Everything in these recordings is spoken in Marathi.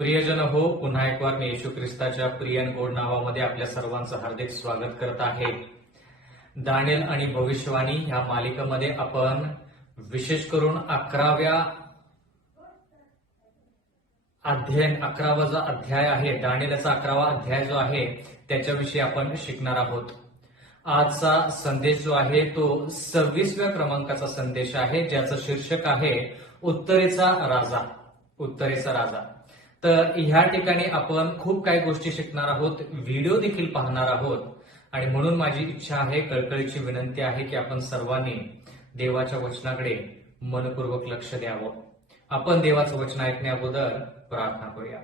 प्रियजन हो, पुन्हा एक वार मी येशू ख्रिस्ताच्या प्रिय आणि गोड नावामध्ये आपल्या सर्वांचं हार्दिक स्वागत करत आहे. दानिएल आणि भविष्यवाणी ह्या मालिकेमध्ये आपण विशेष करून 11वा जो अध्याय आहे, दानिएलचा 11वा अध्याय जो आहे त्याच्याविषयी आपण शिकणार आहोत. आजचा संदेश जो आहे तो 26व्या क्रमांकाचा संदेश आहे, ज्याचं शीर्षक आहे उत्तरेचा राजा. उत्तरेचा राजा. तर ह्या ठिकाणी आपण खूप काही गोष्टी शिकणार आहोत, व्हिडिओ देखील पाहणार आहोत. आणि म्हणून माझी इच्छा आहे, कळकळीची विनंती आहे की आपण सर्वांनी देवाच्या वचनाकडे मनपूर्वक लक्ष द्यावं. आपण देवाचं वचन ऐकण्या अगोदर प्रार्थना करूया.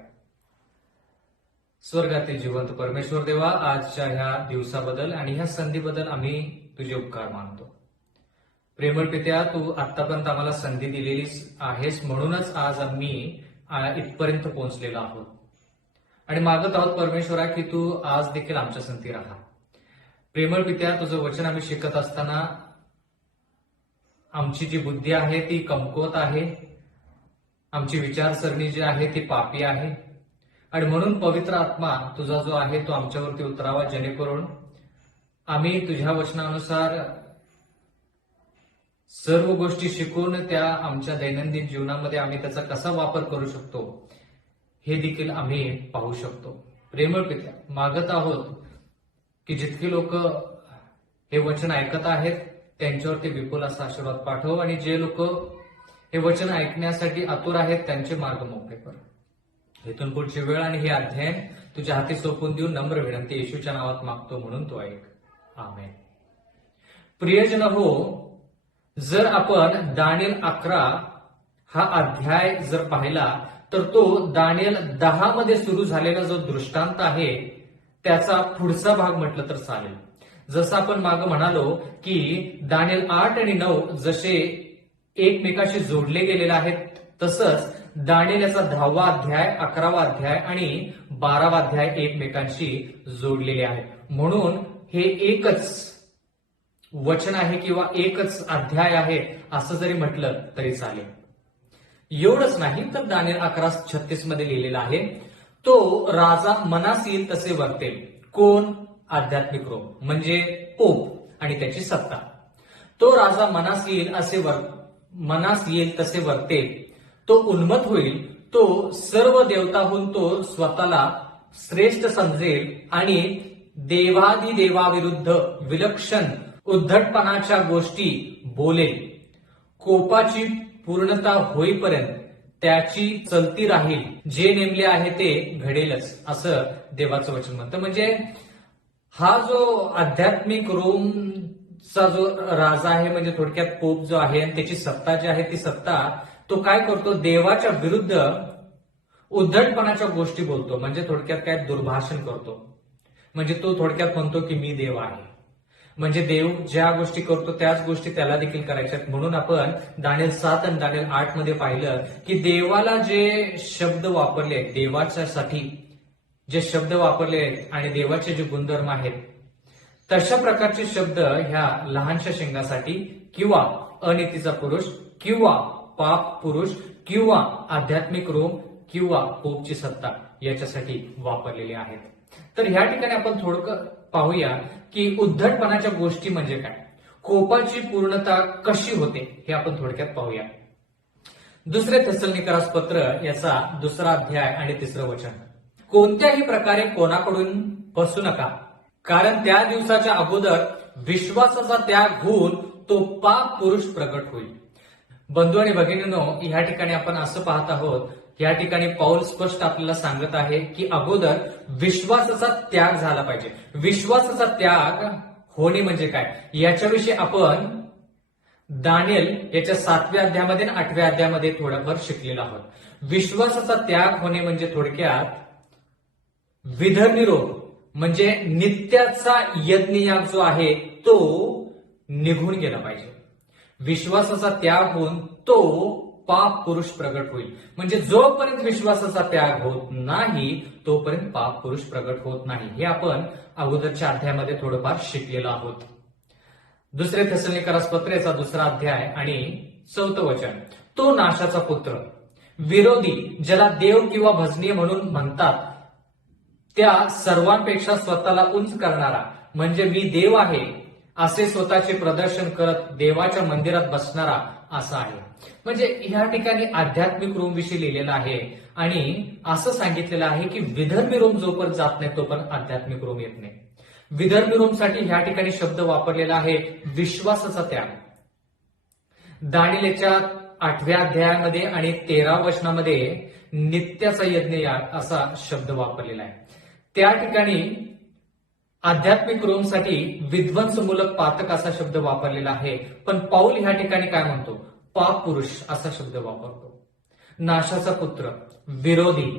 स्वर्गातील जिवंत परमेश्वर देवा, आजच्या ह्या दिवसाबद्दल आणि ह्या संधीबद्दल आम्ही तुझे उपकार मानतो. प्रेमळ पित्या, तू आतापर्यंत आम्हाला संधी दिलेली आहेस, म्हणूनच आज आम्ही इथपर्यंत पोहोचलेलो आहोत. आणि मागत आहोत परमेश्वरा की तू आज देखील आमच्या संगती राहा. प्रेमळ पित्या, तुझं वचन आम्ही शिकत असताना आमची जी बुद्धी आहे ती कमकुवत आहे, आमची विचारसरणी जी आहे ती पापी आहे. आणि म्हणून पवित्र आत्मा तुझा जो आहे तो आमच्यावरती उतरावा, जेणेकरून आम्ही तुझ्या वचनानुसार सर्व गोष्टी शिकून त्या आमच्या दैनंदिन जीवनामध्ये आम्ही त्याचा कसा वापर करू शकतो हे देखील आम्ही पाहू शकतो. प्रेमळ पित्या, मागत आहोत की जितके लोक हे वचन ऐकत आहेत त्यांच्यावरती विपुल असा आशीर्वाद पाठव, आणि जे लोक हे वचन ऐकण्यासाठी आतुर आहेत त्यांचे मार्ग मोकळे कर. इथून पुढची वेळ आणि हे अध्ययन तुझ्या हाती सोपवून देऊन नम्र विनंती येशूच्या नावात मागतो, म्हणून तो ऐक. आमेन. प्रियजन हो, जर आपण दानिएल 11 हा अध्याय जर पाहिला तर तो दानिएल 10 मध्ये सुरू झालेला जो दृष्टांत आहे त्याचा पुढचा भाग म्हटलं तर चालेल. जसं आपण मागे म्हणालो की दानिएल 8 आणि 9 जसे एकमेकाशी जोडले गेलेले आहेत, तसंच दानिएल याचा 10वा अध्याय, 11वा अध्याय आणि 12वा अध्याय एकमेकांशी जोडलेले आहेत. म्हणून हे एकच वचन आहे किंवा एकच अध्याय आहे असं जरी म्हटलं तरी चालेल. एवढंच नाही तर दानिएल 11:36 मध्ये लिहिलेलं आहे, तो राजा मनास येईल तसे वर्तेल. कोण? आध्यात्मिक रोम म्हणजे पोप आणि त्याची सत्ता. तो राजा मनास येईल तसे वर्तेल. तो उन्मत्त होईल. तो सर्व देवताहून तो स्वतःला श्रेष्ठ समजेल आणि देवादिदेवाविरुद्ध विलक्षण उद्धटपणाच्या गोष्टी बोलेल. कोपाची पूर्णता होईपर्यंत त्याची चलती राहील. जे नेमले आहे ते घडेलच, असं देवाचं वचन म्हणतं. म्हणजे हा जो आध्यात्मिक रोमचा जो राजा आहे, म्हणजे थोडक्यात पोप जो आहे, आणि त्याची सत्ता जी आहे ती सत्ता तो काय करतो? देवाच्या विरुद्ध उद्धटपणाच्या गोष्टी बोलतो. म्हणजे थोडक्यात काय? दुर्भाषण करतो. म्हणजे तो थोडक्यात म्हणतो की मी देव आहे. म्हणजे देव ज्या गोष्टी करतो त्याच गोष्टी त्याला देखील करायच्यात. म्हणून आपण दानिएल 7 आणि दानिएल 8 मध्ये पाहिलं की देवाला जे शब्द वापरले, देवाच्यासाठी जे शब्द वापरले आणि देवाचे जे गुणधर्म आहेत, तशा प्रकारचे शब्द ह्या लहानशा शेंगासाठी किंवा अनितीचा पुरुष किंवा पाप पुरुष किंवा आध्यात्मिक रोम किंवा पोपची सत्ता याच्यासाठी वापरलेले आहेत. तर ह्या ठिकाणी आपण थोडं पाहूया की उद्धटपणाच्या गोष्टी म्हणजे काय, कोपाची पूर्णता कशी होते हे आपण थोडक्यात पाहूया. दुसरे थेसलोनिकरास पत्र याचा 2रा अध्याय आणि 3रं वचन. कोणत्याही प्रकारे कोणाकडून फसू नका, कारण त्या दिवसाच्या अगोदर विश्वासाचा त्याग होऊन तो पाप पुरुष प्रगट होईल. बंधू आणि भगिनींनो, ह्या ठिकाणी आपण असं पाहत आहोत, या ठिकाणी पाऊल स्पष्ट आपल्याला सांगत आहे की अगोदर विश्वासाचा त्याग झाला पाहिजे. विश्वासाचा त्याग होणे म्हणजे काय याच्याविषयी आपण दानिएल याच्या 7व्या अध्यायामध्ये आणि 8व्या अध्यायामध्ये थोडंफार शिकलेलो आहोत. विश्वासाचा त्याग होणे म्हणजे थोडक्यात विधर्निरोध, म्हणजे नित्याचा यज्ञयाग जो आहे तो निघून गेला पाहिजे. विश्वासाचा त्याग होऊन तो पाप पुरुष प्रगट होईल. म्हणजे जोपर्यंत विश्वासाचा त्याग होत नाही तोपर्यंत पाप पुरुष प्रगट होत नाही. हे आपण अगोदरच्या अध्यायामध्ये थोडंफार शिकलेलो आहोत. दुसरे थेसलोनिकरास पत्र याचा 2रा अध्याय आणि 4थं वचन. तो नाशाचा पुत्र विरोधी, ज्याला देव किंवा भजनीय म्हणून म्हणतात, त्या सर्वांपेक्षा स्वतःला उंच करणारा, म्हणजे मी देव आहे असे स्वतःचे प्रदर्शन करत देवाच्या मंदिरात बसणारा असा आहे. म्हणजे ह्या ठिकाणी आध्यात्मिक रोम विषयी लिहिलेलं आहे आणि असं सांगितलेलं आहे की विधर्मी रोम जोपर्यंत जात नाही तोपर्यंत आध्यात्मिक रोम येत नाही. विधर्मी रोमसाठी ह्या ठिकाणी शब्द वापरलेला आहे विश्वासाचा त्याग. दानिएलच्या 8व्या अध्यायामध्ये आणि 13व्या वचनामध्ये नित्याचा यज्ञ याग असा शब्द वापरलेला आहे. त्या ठिकाणी आध्यात्मिक रोमसाठी विध्वंसमूलक पातक असा शब्द वापरलेला आहे. पण पाऊल ह्या ठिकाणी काय म्हणतो? पाप पुरुष असा शब्द वापरतो. नाशाचा पुत्र, विरोधी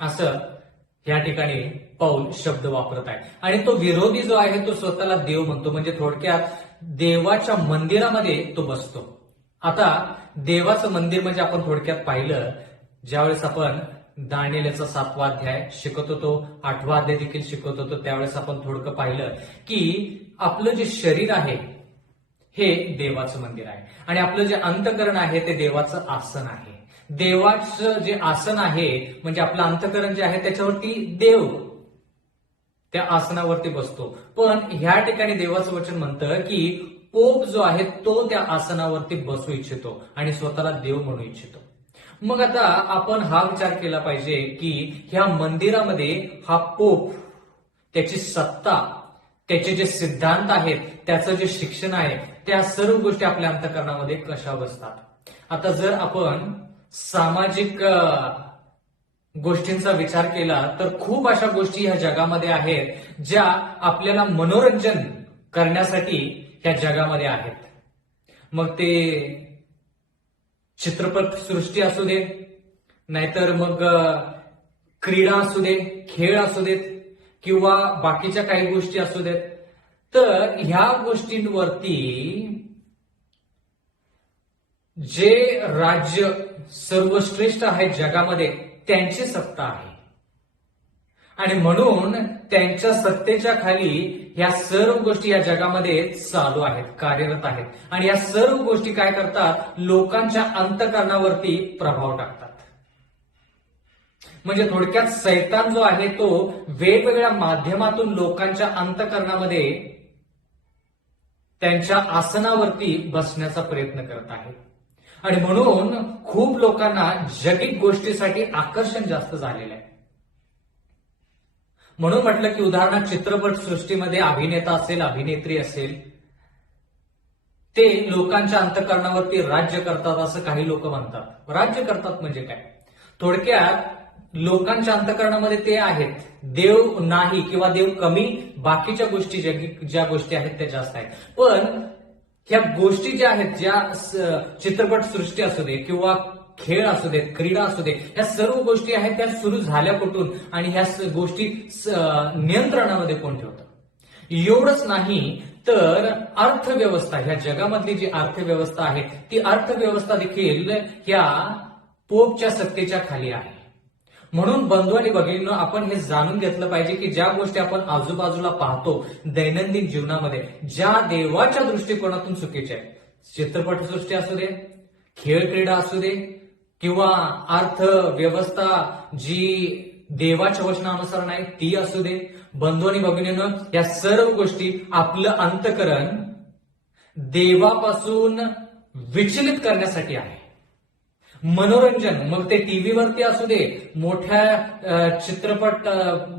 असं या ठिकाणी पाऊल शब्द वापरत आहे. आणि तो विरोधी जो आहे तो स्वतःला देव म्हणतो. म्हणजे थोडक्यात देवाच्या मंदिरामध्ये तो बसतो. आता देवाचं मंदिर म्हणजे आपण थोडक्यात पाहिलं, ज्यावेळेस आपण दानिएलचा 7वा अध्याय शिकत होतो, 8वा अध्याय देखील शिकत होतो, त्यावेळेस आपण थोडकं पाहिलं की आपलं जे शरीर आहे हे देवाचं मंदिर आहे आणि आपलं जे अंतकरण आहे ते देवाचं आसन आहे. देवाचं जे आसन आहे म्हणजे आपलं अंतकरण जे आहे त्याच्यावरती देव त्या आसनावरती बसतो. पण ह्या ठिकाणी देवाचं वचन म्हणतं की पोप जो आहे तो त्या आसनावरती बसू इच्छितो आणि स्वतःला देव म्हणू इच्छितो. मग आता आपण हा विचार केला पाहिजे की ह्या मंदिरामध्ये हा पोप, त्याची सत्ता, त्याचे जे सिद्धांत आहेत, त्याचं जे शिक्षण आहे, त्या सर्व गोष्टी आपल्या अंतःकरणामध्ये कशा बसतात. आता जर आपण सामाजिक गोष्टींचा विचार केला तर खूप अशा गोष्टी ह्या जगामध्ये आहेत ज्या आपल्याला मनोरंजन करण्यासाठी ह्या जगामध्ये आहेत. मग ते चित्रपट सृष्टी असू दे, नाहीतर मग क्रीडा असू दे, खेळ असू देत किंवा बाकीच्या काही गोष्टी असू देत. तर ह्या गोष्टींवरती जे राज्य सर्वश्रेष्ठ आहेत जगामध्ये त्यांची सत्ता आहे आणि म्हणून त्यांच्या सत्तेच्या खाली ह्या सर्व गोष्टी या जगामध्ये चालू आहेत, कार्यरत आहेत आणि या सर्व गोष्टी काय करतात? लोकांच्या अंतःकरणावरती प्रभाव टाकतात. म्हणजे थोडक्यात सैतान जो आहे तो वेगवेगळ्या माध्यमातून लोकांच्या अंतःकरणामध्ये त्यांच्या आसनावरती बसण्याचा प्रयत्न करत आहे आणि म्हणून खूप लोकांना जगिक गोष्टीसाठी आकर्षण जास्त झालेलं आहे. म्हणून म्हटलं की उदाहरणार्थ चित्रपट सृष्टीमध्ये अभिनेता असेल, अभिनेत्री असेल, ते लोकांच्या अंतःकरणावरती राज्य करतात असं काही लोक म्हणतात. राज्य करतात म्हणजे काय? थोडक्यात लोकांच्या अंतःकरणामध्ये ते आहेत, देव नाही किंवा देव कमी, बाकीच्या गोष्टी ज्या गोष्टी आहेत त्या जास्त आहेत. पण ह्या गोष्टी ज्या आहेत, ज्या चित्रपट सृष्टी असू दे किंवा खेळ असू देत, क्रीडा असू दे, ह्या सर्व गोष्टी आहेत त्या सुरू झाल्या कुठून आणि ह्या गोष्टी नियंत्रणामध्ये कोण ठेवतं? एवढंच नाही तर अर्थव्यवस्था, ह्या जगामधली जी अर्थव्यवस्था आहे ती अर्थव्यवस्था देखील ह्या पोपच्या सत्तेच्या खाली आहे. म्हणून बंधू आणि भगिनींनो, आपण हे जाणून घेतलं पाहिजे की ज्या गोष्टी आपण आजूबाजूला पाहतो दैनंदिन जीवनामध्ये, ज्या देवाच्या दृष्टिकोनातून चुकीच्या आहेत, चित्रपटसृष्टी असू दे, खेळ क्रीडा असू दे किंवा अर्थव्यवस्था जी देवाच्या वचनानुसार नाही ती असू दे, बंधू आणि भगिनींनो, या सर्व गोष्टी आपलं अंतःकरण देवापासून विचलित करण्यासाठी आहे. मनोरंजन, मग ते टीव्हीवरती असू दे, मोठ्या चित्रपट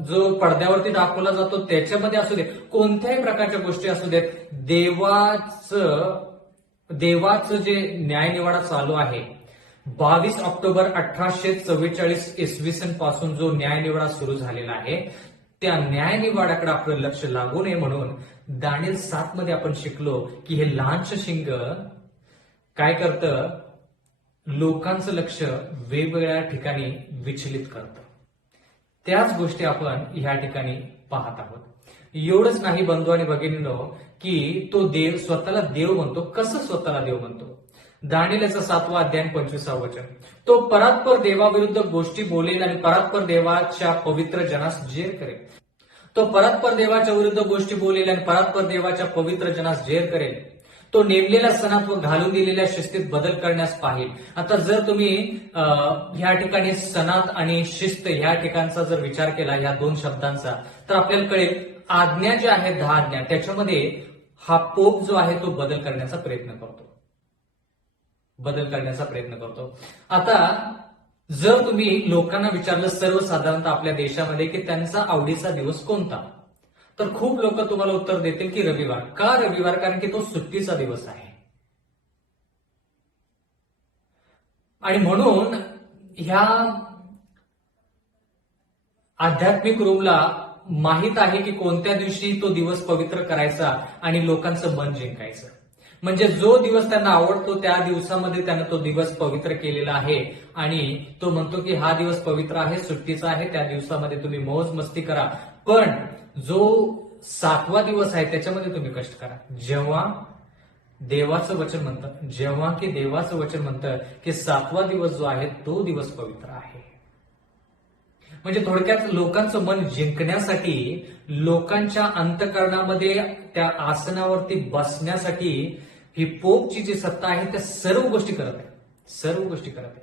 जो पडद्यावरती दाखवला जातो त्याच्यामध्ये असू दे, कोणत्याही प्रकारच्या गोष्टी असू देत, देवाचं जे न्यायनिवाडा चालू आहे, 22 ऑक्टोबर 1844 इसवी सन पासून जो न्यायनिवाडा सुरू झालेला आहे, त्या न्यायनिवाड्याकडे आपलं लक्ष लागू नये म्हणून दानिएल 7 मध्ये आपण शिकलो की हे लहानसं शिंग काय करतं? लोकांचं लक्ष वेगवेगळ्या ठिकाणी विचलित करतं. त्याच गोष्टी आपण ह्या ठिकाणी पाहत आहोत. एवढंच नाही बंधू आणि भगिनींनो, की तो देव स्वतःला देव म्हणतो. कसं स्वतःला देव म्हणतो? दानिएलचा 7वा अध्याय 25वा वचन, तो परात्पर देवाविरुद्ध गोष्टी बोलेल आणि परात्पर देवाच्या पवित्र जनास जेर करेल. तो परात्पर देवाच्या विरुद्ध गोष्टी बोलेल आणि परात्पर देवाच्या पवित्र जनास जेर करेल. तो नेमलेल्या सणात व घालून दिलेल्या शिस्तीत बदल करण्यास पाहिल. आता जर तुम्ही ह्या ठिकाणी सणात आणि शिस्त ह्या ठिकाणचा जर विचार केला या दोन शब्दांचा, तर आपल्याला कळेल आज्ञा ज्या आहेत 10 आज्ञा त्याच्यामध्ये हा पोप जो आहे तो बदल करण्याचा प्रयत्न करतो. आता जर तुम्ही लोकांना विचारलं सर्वसाधारणतः आपल्या देशामध्ये की त्यांचा आवडीचा दिवस कोणता, तर खूप लोक तुम्हाला उत्तर देतील की रविवार. का रविवार? कारण की तो सुट्टीचा दिवस आहे. आणि म्हणून ह्या आध्यात्मिक रूमला माहित आहे की कोणत्या दिवशी तो दिवस पवित्र करायचा आणि लोकांचं मन जिंकायचं. म्हणजे जो दिवस त्यांना आवडतो त्या दिवसामध्ये त्यानं तो दिवस पवित्र केलेला आहे आणि तो म्हणतो की हा दिवस पवित्र आहे, सुट्टीचा आहे, त्या दिवसामध्ये तुम्ही मौज मस्ती करा. पण जो 7वा दिवस आहे त्याच्यामध्ये तुम्ही कष्ट करा. जेव्हा देवाचं वचन म्हणतं की 7वा दिवस जो आहे तो दिवस पवित्र आहे. म्हणजे थोडक्यात लोकांचं मन जिंकण्यासाठी, लोकांच्या अंतःकरणामध्ये त्या आसनावरती बसण्यासाठी ही पोपची जी सत्ता आहे त्या सर्व गोष्टी करत आहे.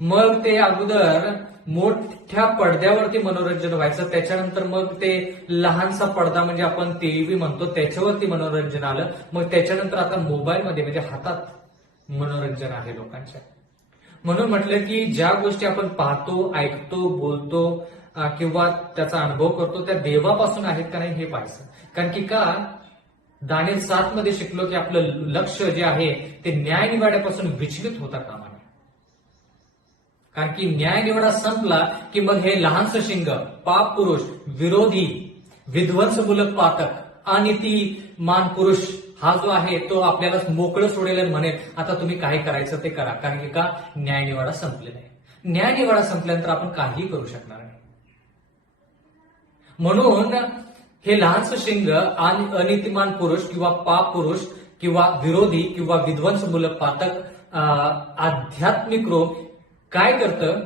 मग ते अगोदर मोठ्या पडद्यावरती मनोरंजन व्हायचं, त्याच्यानंतर मग ते लहानसा पडदा म्हणजे आपण टीव्ही म्हणतो त्याच्यावरती मनोरंजन आलं, मग त्याच्यानंतर आता मोबाईलमध्ये म्हणजे हातात मनोरंजन आहे लोकांच्या. म्हणून म्हटलं की ज्या गोष्टी आपण पाहतो, ऐकतो, बोलतो किंवा त्याचा अनुभव करतो त्या देवापासून आहेत का नाही हे पाहायचं. कारण की का दानिएल 7 मध्ये शिकलो की आपलं लक्ष जे आहे ते न्यायनिवाड्यापासून विचलित होता कामा नये. कारण की न्यायनिवाडा संपला की मग हे लहानसं शिंग, पाप पुरुष, विरोधी, विध्वंसमूलक पातक, अनितिमान पुरुष हा जो आहे तो आपल्याला मोकळं सोडेल आणि म्हणेल आता तुम्ही काय करायचं ते करा. कारण की का न्यायनिवाडा संपलेला आहे. न्यायनिवाडा संपल्यानंतर आपण काहीही करू शकणार नाही. म्हणून हे लहानसं शिंग आणि अनितिमान पुरुष किंवा पाप पुरुष किंवा विरोधी किंवा विध्वंसमूलक पातक आध्यात्मिक रोग काय करतं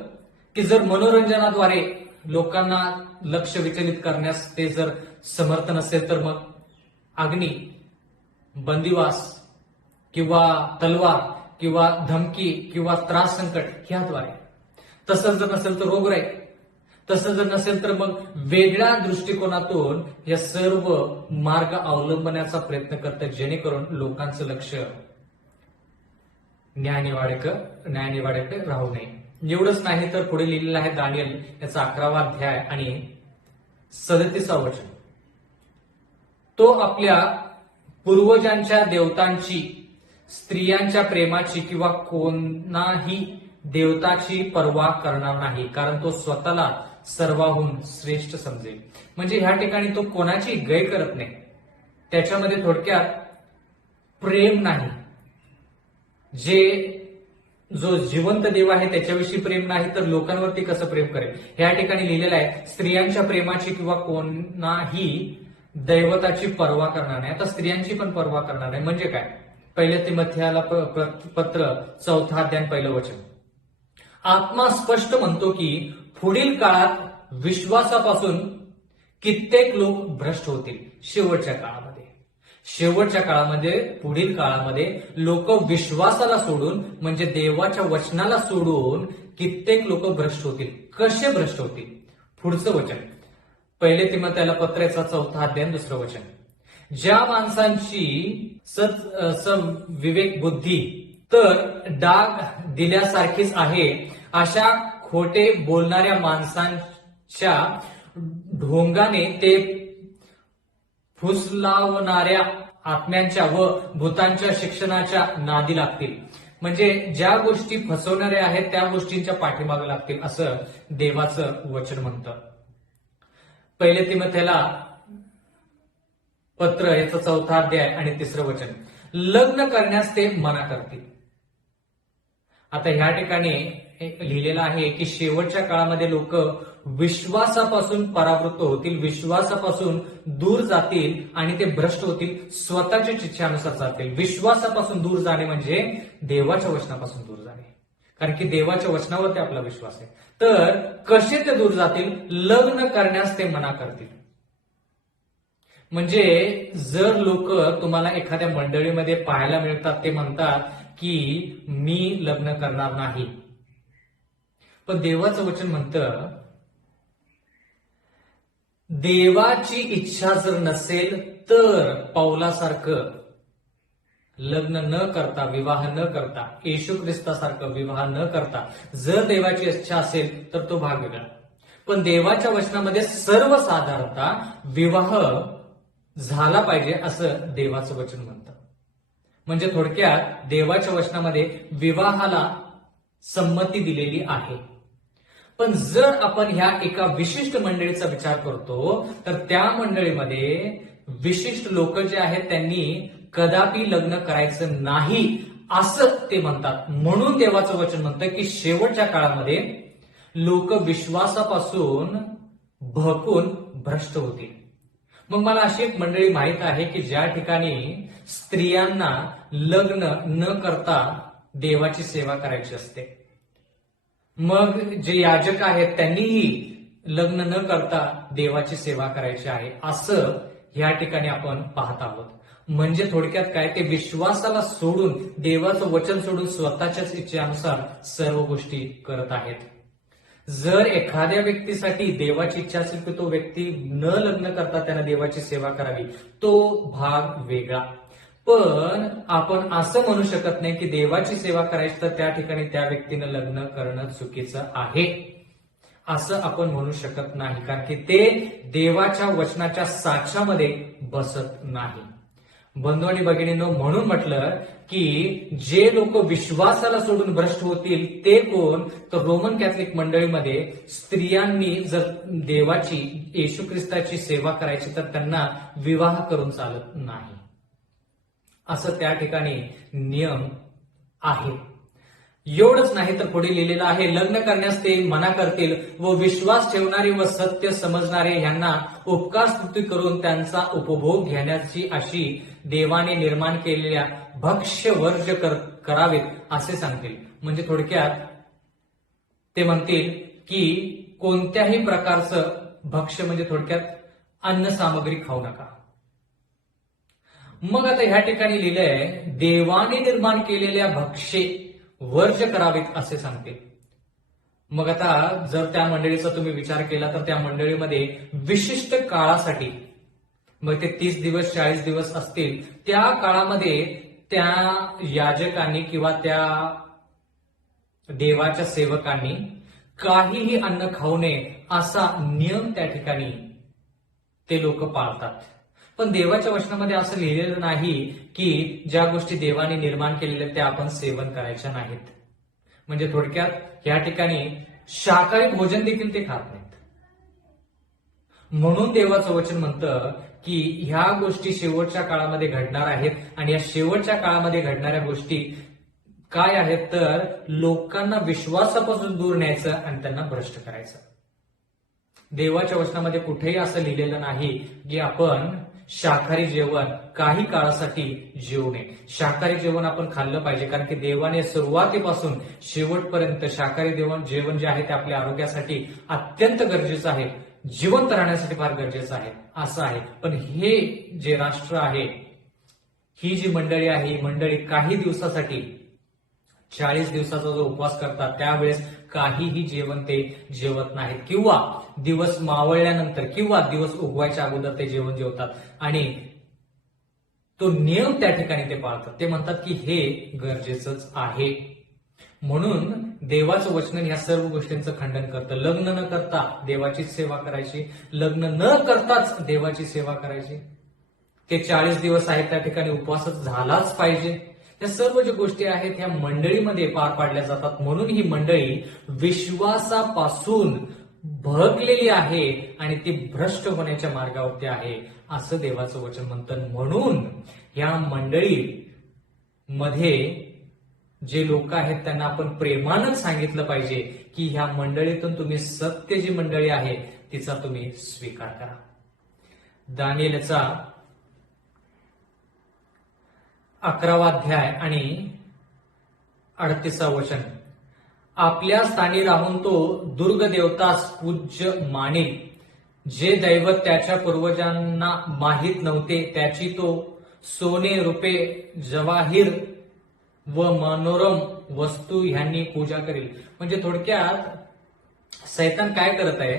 की जर मनोरंजनाद्वारे लोकांना लक्ष विचलित करण्यास ते जर समर्थ नसेल तर मग अग्नी, बंदिवास किंवा तलवार किंवा धमकी किंवा त्रास संकट ह्याद्वारे, तसंच जर नसेल तर रोगराई, तसं जर नसेल तर मग वेगळ्या दृष्टिकोनातून या सर्व मार्ग अवलंबण्याचा प्रयत्न करतात जेणेकरून लोकांचं लक्ष न्यायनिवाड्याकडे राहू नये. एवढंच नाही तर पुढे लिहिलेलं आहे दानिएल याचा 11वा अध्याय आणि 37वा वचन. तो आपल्या पूर्वजांच्या देवतांची, स्त्रियांच्या प्रेमाची किंवा कोणाही देवताची पर्वा करणार नाही, कारण तो स्वतःला सर्वाहून श्रेष्ठ समजेल. म्हणजे ह्या ठिकाणी तो कोणाची गय करत नाही. त्याच्यामध्ये थोडक्यात प्रेम नाही. जो जिवंत देव आहे त्याच्याविषयी प्रेम नाही तर लोकांवरती कसं प्रेम करेल. ह्या ठिकाणी लिहिलेलं आहे स्त्रियांच्या प्रेमाची किंवा कोणाही दैवताची पर्वा करणार नाही. आता स्त्रियांची पण पर्वा करणार नाही म्हणजे काय? 1 तिमोथेयाला पत्र 4 अध्याय 1 वचन. आत्मा स्पष्ट म्हणतो की पुढील काळात विश्वासापासून कित्येक लोक भ्रष्ट होतील. शेवटच्या काळामध्ये पुढील काळामध्ये लोक विश्वासाला सोडून म्हणजे देवाच्या वचनाला सोडून कित्येक लोक भ्रष्ट होतील. कसे भ्रष्ट होतील? पुढचं वचन 1 तिमोथेयाला पत्राचा 4 अध्याय 2 वचन. ज्या माणसांची विवेक बुद्धी तर डाग दिल्यासारखीच आहे अशा खोटे बोलणाऱ्या माणसांच्या ढोंगाने ते फुसलावणाऱ्या आत्म्यांच्या व भूतांच्या शिक्षणाच्या नादी लागतील. म्हणजे ज्या गोष्टी फसवणाऱ्या आहेत त्या गोष्टींच्या पाठीमागे लागतील असं देवाचं वचन म्हणतं. 1 तिमोथेयाला पत्र याचं 4 अध्याय आणि 3 वचन. लग्न करण्यास ते मना करतील. आता ह्या ठिकाणी लिहिलेलं आहे की शेवटच्या काळामध्ये लोक विश्वासापासून परावृत्त होतील, विश्वासापासून दूर जातील आणि ते भ्रष्ट होतील, स्वतःच्या इच्छेनुसार जातील. विश्वासापासून दूर जाणे म्हणजे देवाच्या वचनापासून दूर जाणे. कारण की देवाच्या वचनावरती आपला विश्वास आहे. तर कसे ते दूर जातील? लग्न करण्यास ते मना करतील. म्हणजे जर लोक तुम्हाला एखाद्या मंडळीमध्ये पाहायला मिळतात, ते म्हणतात की मी लग्न करणार नाही, पण देवाचं वचन म्हणतं देवाची इच्छा जर नसेल तर पौलासारखं लग्न न करता, विवाह न करता, येशू ख्रिस्तासारखं विवाह न करता जर देवाची इच्छा असेल तर तो भाग वेगळा. पण देवाच्या वचनामध्ये सर्वसाधारणतः विवाह झाला पाहिजे असं देवाचं वचन म्हणतं. म्हणजे थोडक्यात देवाच्या वचनामध्ये विवाहाला संमती दिलेली आहे. पण जर आपण ह्या एका विशिष्ट मंडळीचा विचार करतो तर त्या मंडळीमध्ये विशिष्ट लोक जे आहेत त्यांनी कदापि लग्न करायचं नाही असं ते म्हणतात. म्हणून देवाचं वचन म्हणतं की शेवटच्या काळामध्ये लोक विश्वासापासून भटकून भ्रष्ट होतील. मग मला अशी एक मंडळी माहित आहे की ज्या ठिकाणी स्त्रियांना लग्न न करता देवाची सेवा करायची असते. मग जे याजक आहेत त्यांनीही लग्न न करता देवाची सेवा करायची आहे असं या ठिकाणी आपण पाहत आहोत. म्हणजे थोडक्यात काय, ते विश्वासाला सोडून, देवाचं वचन सोडून स्वतःच्याच इच्छेनुसार सर्व गोष्टी करत आहेत. जर एखाद्या व्यक्तीसाठी देवाची इच्छा असेल की तो व्यक्ती न लग्न करता त्यानं देवाची सेवा करावी, तो भाग वेगळा. पण आपण असं म्हणू शकत नाही की देवाची सेवा करायची तर त्या ठिकाणी त्या व्यक्तीनं लग्न करणं चुकीचं आहे असं आपण म्हणू शकत नाही, कारण की ते देवाच्या वचनाच्या साच्यामध्ये बसत नाही. बंधू आणि भगिनींनो, म्हणून म्हटलं की जे लोक विश्वासाला सोडून भ्रष्ट होतील ते कोण, तर रोमन कॅथलिक मंडळीमध्ये स्त्रियांनी जर देवाची, येशू ख्रिस्ताची सेवा करायची तर त्यांना विवाह करून चालत नाही असं त्या ठिकाणी नियम आहे. एवढंच नाही तर पुढे लिहिलेलं आहे, लग्न करण्यास ते मना करतील व विश्वास ठेवणारे व सत्य समजणारे यांना उपकार स्तुती करून त्यांचा उपभोग घेण्याची अशी देवाने निर्माण केलेल्या भक्ष्य वर्ज करावेत असे सांगतील. म्हणजे थोडक्यात ते म्हणतील की कोणत्याही प्रकारचं भक्ष्य म्हणजे थोडक्यात अन्न सामग्री खाऊ नका. मग आता ह्या ठिकाणी लिहिलंय देवाने निर्माण केलेल्या भक्ष्ये वर्ज करावेत असे सांगते. मग आता जर त्या मंडळीचा तुम्ही विचार केला तर त्या मंडळीमध्ये विशिष्ट काळासाठी, मग ते 30 दिवस 40 दिवस असतील, त्या काळामध्ये त्या याजकांनी किंवा त्या देवाच्या सेवकांनी काहीही अन्न खाऊ नये असा नियम त्या ठिकाणी ते लोक पाळतात. पण देवाच्या वचनामध्ये असं लिहिलेलं नाही की ज्या गोष्टी देवाने निर्माण केलेल्या त्या आपण सेवन करायच्या नाहीत. म्हणजे थोडक्यात या ठिकाणी शाकाहारी भोजन देखील ते खात नाहीत. म्हणून देवाचं वचन म्हणतं की ह्या गोष्टी शेवटच्या काळामध्ये घडणार आहेत आणि या शेवटच्या काळामध्ये घडणाऱ्या गोष्टी काय आहेत, तर लोकांना विश्वासापासून दूर न्यायचं आणि त्यांना भ्रष्ट करायचं. देवाच्या वचनामध्ये कुठेही असं लिहिलेलं नाही की आपण शाकाहारी जेवण काही काळासाठी जेवू नये. शाकाहारी जेवण आपण खाल्लं पाहिजे, कारण की देवाने सुरुवातीपासून शेवटपर्यंत शाकाहारी जेवण जे आहे ते आपल्या आरोग्यासाठी अत्यंत गरजेचं आहे, जिवंत राहण्यासाठी फार गरजेचं आहे असं आहे. पण हे जे राष्ट्र आहे, ही जी मंडळी आहे, ही मंडळी काही दिवसासाठी 40 दिवसाचा जो उपवास करतात त्यावेळेस काहीही जेवण ते जेवत नाहीत, किंवा दिवस मावळल्यानंतर किंवा दिवस उगवायच्या अगोदर ते जेवण जेवतात आणि तो नियम त्या ठिकाणी ते पाळतात. ते म्हणतात की हे गरजेचंच आहे. म्हणून देवाचं वचन या सर्व गोष्टींचं खंडन करतं. लग्न न करता देवाचीच सेवा करायची, लग्न न करताच देवाची सेवा करायची, ते 40 दिवस आहेत त्या ठिकाणी उपवासच झालाच पाहिजे. या सर्व ज्या गोष्टी आहेत ह्या मंडळीमध्ये पार पाडल्या जातात. म्हणून ही मंडळी विश्वासापासून भडकलेली आहे आणि ती भ्रष्ट होण्याच्या मार्गावरती आहे असं देवाचं वचन म्हणतं. म्हणून या मंडळीमध्ये जे लोक आहेत त्यांना आपण प्रेमानं सांगितलं पाहिजे की ह्या मंडळीतून तुम्ही सत्य जी मंडळी आहे तिचा तुम्ही स्वीकार करा. दानिएलचा 11वा अध्याय आणि 38 वचन, आपल्या स्थानी राहून तो दुर्ग देवतास पूज्य मानेल, जे दैवत त्याच्या पूर्वजांना माहीत नव्हते त्याची तो सोने रुपे जवाहीर व मनोरम वस्तू ह्यांनी पूजा करील. म्हणजे थोडक्यात सैतान काय करत आहे,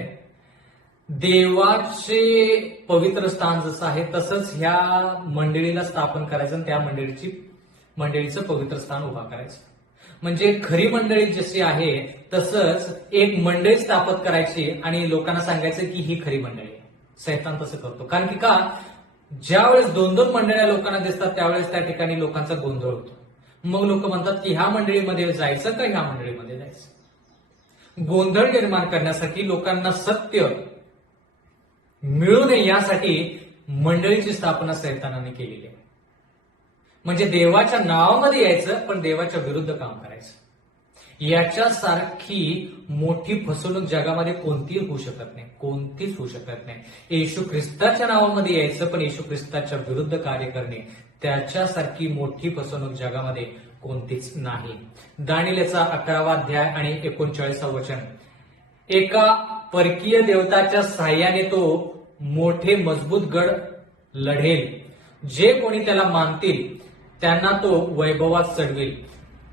देवाचे पवित्र स्थान जसं आहे तसंच ह्या मंडळीला स्थापन करायचं आणि त्या मंडळीचं पवित्र स्थान उभा करायचं. म्हणजे खरी मंडळी जशी आहे तसंच एक मंडळी स्थापित करायची आणि लोकांना सांगायचं की ही खरी मंडळी आहे. सैतान तसं करतो. कारण की का, ज्यावेळेस दोन दोन मंडळ्या लोकांना दिसतात त्यावेळेस त्या ठिकाणी लोकांचा गोंधळ होतो. मग लोक म्हणतात की ह्या मंडळीमध्ये जायचं का ह्या मंडळीमध्ये जायचं. गोंधळ निर्माण करण्यासाठी, लोकांना सत्य मिळू नये यासाठी मंडळीची स्थापना सैतानाने केलेली आहे. म्हणजे देवाच्या नावामध्ये यायचं पण देवाच्या विरुद्ध काम करायचं. याच्यासारखी मोठी फसवणूक जगामध्ये कोणतीही होऊ शकत नाही, कोणतीच होऊ शकत नाही. येशू ख्रिस्ताच्या नावामध्ये यायचं पण येशू ख्रिस्ताच्या विरुद्ध कार्य करणे, त्याच्यासारखी मोठी फसवणूक जगामध्ये कोणतीच नाही. दानियेलचा 11वा अध्याय आणि 39व वचन. एका परकीय देवताच्या साह्याने तो मोठे मजबूत गड लढेल. जे कोणी त्याला मानतील त्यांना तो वैभवात चढवेल.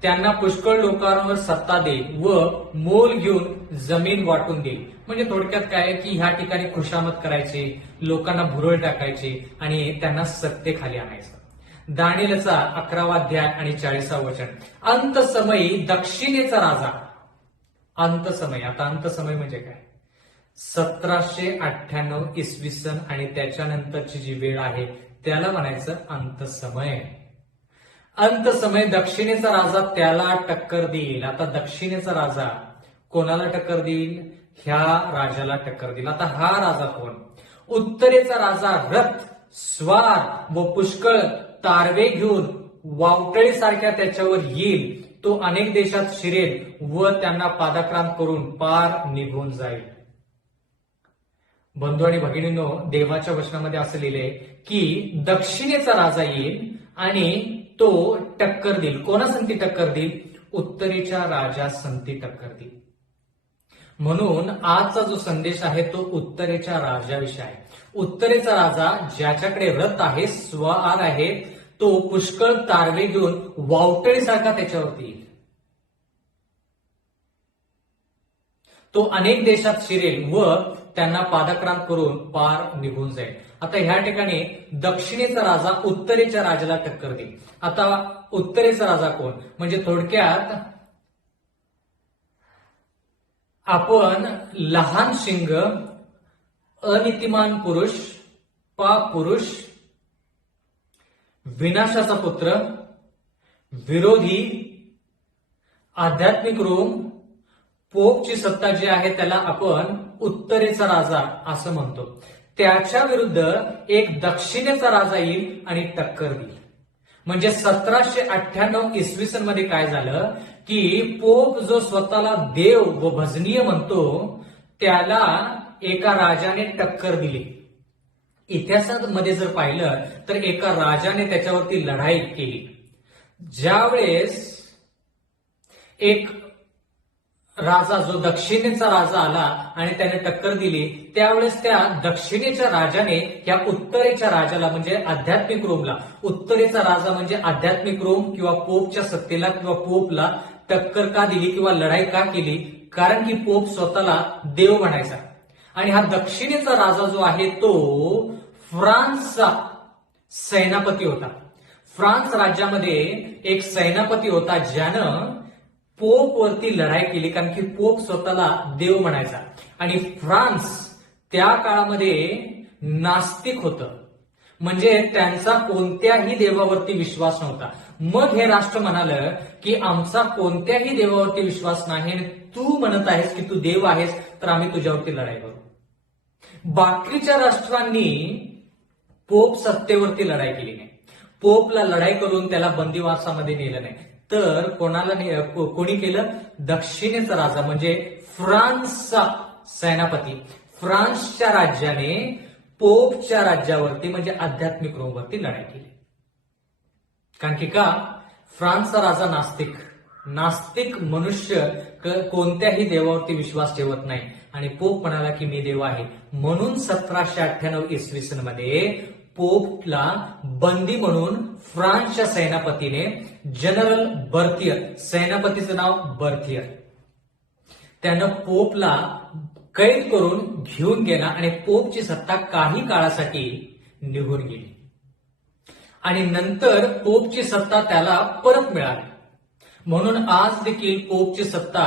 त्यांना पुष्कळ लोकांवर सत्ता देईल व मोल घेऊन जमीन वाटून देईल. म्हणजे थोडक्यात काय की ह्या ठिकाणी खुशामत करायची, लोकांना भुरळ टाकायची आणि त्यांना सत्तेखाली आणायचं. दानियेलचा 11वा अध्याय आणि 40व वचन. अंतसमयी दक्षिणेचा राजा. अंतसमय, आता अंतसमय म्हणजे काय, 1798 इसवी सन आणि त्याच्यानंतरची जी वेळ आहे त्याला म्हणायचं अंतसमय. अंतसमय दक्षिणेचा राजा त्याला टक्कर देईल. आता दक्षिणेचा राजा कोणाला टक्कर देईल, ह्या राजाला टक्कर देईल. आता हा राजा कोण, उत्तरेचा राजा रथ स्वार व पुष्कळ तारवे घेऊन वावटळीसारख्या त्याच्यावर येईल. तो अनेक देशात शिरेल व त्यांना पादाक्रांत करून पार निघून जाईल. बंधू आणि भगिनींनो, देवाच्या वचनामध्ये असं लिहिलंय की दक्षिणेचा राजा येईल आणि तो टक्कर देईल. कोणासंती टक्कर देईल, उत्तरेच्या राजासंती टक्कर देईल. म्हणून आजचा जो संदेश आहे तो उत्तरेच्या राजाविषयी आहे. उत्तरेचा राजा ज्याच्याकडे रथ आहे, स्वार आहे, तो पुष्कळ तारवे घेऊन वावटळीसारखा त्याच्यावरती येईल. तो अनेक देशात शिरेल व त्यांना पादाक्रांत करून पार निघून जाईल. आता ह्या ठिकाणी दक्षिणेचा राजा उत्तरेच्या राजाला टक्कर देईल. आता उत्तरेचा राजा कोण, म्हणजे थोडक्यात आपण लहान शिंग, अनितिमान पुरुष, पाप पुरुष, विनाशाचा पुत्र, विरोधी, आध्यात्मिक रोम, पोपची सत्ता जी आहे त्याला आपण उत्तरेचा राजा असं म्हणतो. त्याच्या विरुद्ध एक दक्षिणेचा राजा येईल आणि टक्कर देईल. म्हणजे 1798 इसवी सन मध्ये काय झालं की पोप जो स्वतःला देव व भजनीय म्हणतो त्याला एका राजाने टक्कर दिली. इतिहासामध्ये जर पाहिलं तर एका राजाने त्याच्यावरती लढाई केली. ज्यावेळेस एक राजा जो दक्षिणेचा राजा आला आणि त्याने टक्कर दिली, त्यावेळेस त्या दक्षिणेच्या राजाने या उत्तरेच्या राजाला म्हणजे आध्यात्मिक रोमला, उत्तरेचा राजा म्हणजे आध्यात्मिक रोम किंवा पोपच्या सत्तेला किंवा पोपला टक्कर का दिली किंवा लढाई का केली, कारण की पोप स्वतःला देव म्हणायचा. आणि हा दक्षिणेचा राजा जो आहे तो फ्रान्सचा सेनापती होता. फ्रान्स राज्यामध्ये एक सेनापती होता ज्यानं पोप वरती लढाई केली, कारण की पोप स्वतःला देव म्हणायचा. आणि फ्रान्स त्या काळामध्ये नास्तिक होतं, म्हणजे त्यांचा कोणत्याही देवावरती विश्वास नव्हता. मग हे राष्ट्र म्हणालं की आमचा कोणत्याही देवावरती विश्वास नाही आणि तू म्हणत आहेस की तू देव आहेस तर आम्ही तुझ्यावरती लढाई करू. बाकीच्या राष्ट्रांनी पोप सत्तेवरती लढाई केली नाही. पोपला लढाई करून त्याला बंदिवासामध्ये नेलं नाही. तर कोणी केलं, दक्षिणेचा राजा म्हणजे फ्रान्सचा सेनापती, फ्रान्सच्या राज्याने पोपच्या राज्यावरती म्हणजे आध्यात्मिक रोमवरती लढाई केली. कारण की का, फ्रान्सचा राजा नास्तिक, नास्तिक मनुष्य कोणत्याही देवावरती विश्वास ठेवत नाही आणि पोप म्हणाला की मी देव आहे. म्हणून 1798 इसवी सन मध्ये पोपला बंदी म्हणून फ्रान्सच्या सेनापतीने जनरल बर्थियर, सेनापतीचं नाव बर्थियर, त्यानं पोपला कैद करून घेऊन गेला आणि पोपची सत्ता काही काळासाठी निघून गेली आणि नंतर पोपची सत्ता त्याला परत मिळाली. म्हणून आज देखील पोपची सत्ता